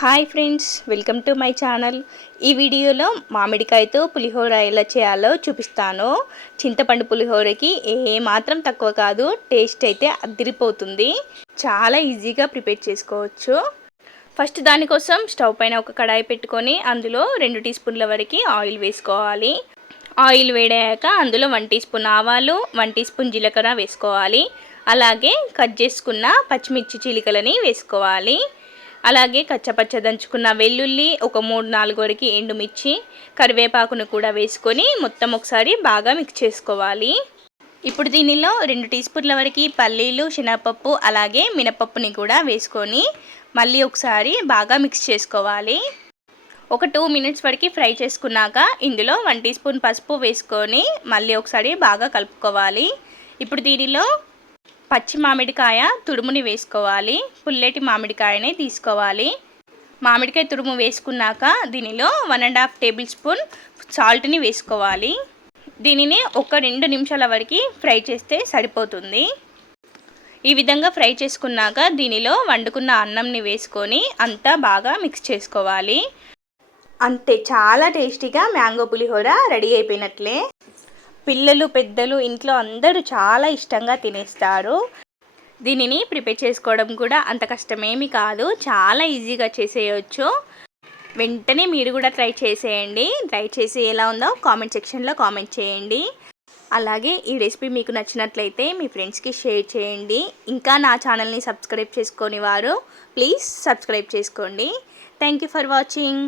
Hi friends welcome to my channel. ఈ వీడియోలో మామిడికాయతో పులిహోర ఎలా చేయాలో చూపిస్తాను. చింతపండు పులిహోరకి ఏ మాత్రం తక్కువ కాదు టేస్ట్ అయితే అదిరిపోతుంది. చాలా ఈజీగా ప్రిపేర్ చేసుకోవచ్చు. ఫస్ట్ దానికోసం స్టవ్ పైన ఒక కడాయి పెట్టుకొని అందులో రెండు టీ స్పూన్ల వరకు ఆయిల్ వేసుకోవాలి. ఆయిల్ వేడాక అందులో వన్ టీ స్పూన్ ఆవాలు వన్ టీ స్పూన్ జీలకర్ర వేసుకోవాలి. అలాగే కట్ చేసుకున్న పచ్చిమిర్చి చిలికలని వేసుకోవాలి. అలాగే కచ్చపచ్చ దంచుకున్న వెల్లుల్లి ఒక మూడు నాలుగోరికి ఎండుమిర్చి కరివేపాకును కూడా వేసుకొని మొత్తం ఒకసారి బాగా మిక్స్ చేసుకోవాలి. ఇప్పుడు దీనిలో రెండు టీ స్పూన్ల వరకు పల్లీలు శనగపప్పు అలాగే మినపప్పుని కూడా వేసుకొని మళ్ళీ ఒకసారి బాగా మిక్స్ చేసుకోవాలి. ఒక టూ మినిట్స్ వరకు ఫ్రై చేసుకున్నాక ఇందులో వన్ టీ స్పూన్ పసుపు వేసుకొని మళ్ళీ ఒకసారి బాగా కలుపుకోవాలి. ఇప్పుడు దీనిలో పచ్చి మామిడికాయ తురుముని వేసుకోవాలి. పుల్లటి మామిడికాయని తీసుకోవాలి. మామిడికాయ తురుము వేసుకున్నాక దీనిలో one and half tablespoon సాల్ట్ని వేసుకోవాలి. దీనిని ఒక రెండు నిమిషాల వరకు ఫ్రై చేస్తే సరిపోతుంది. ఈ విధంగా ఫ్రై చేసుకున్నాక దీనిలో వండుకున్న అన్నంని వేసుకొని అంతా బాగా మిక్స్ చేసుకోవాలి. అంతే చాలా టేస్టీగా మ్యాంగో పులిహోర రెడీ అయిపోయినట్లే. పిల్లలు పెద్దలు ఇంట్లో అందరూ చాలా ఇష్టంగా తినేస్తారు. దీనిని ప్రిపేర్ చేసుకోవడం కూడా అంత కష్టమేమి కాదు. చాలా ఈజీగా చేసేయచ్చు. వెంటనే మీరు కూడా ట్రై చేసేయండి. ట్రై చేసి ఎలా ఉందో కామెంట్ సెక్షన్లో కామెంట్ చేయండి. అలాగే ఈ రెసిపీ మీకు నచ్చినట్లయితే మీ ఫ్రెండ్స్కి షేర్ చేయండి. ఇంకా నా ఛానల్ని సబ్స్క్రైబ్ చేసుకొని వారు ప్లీజ్ సబ్స్క్రైబ్ చేసుకోండి. Thank you for watching.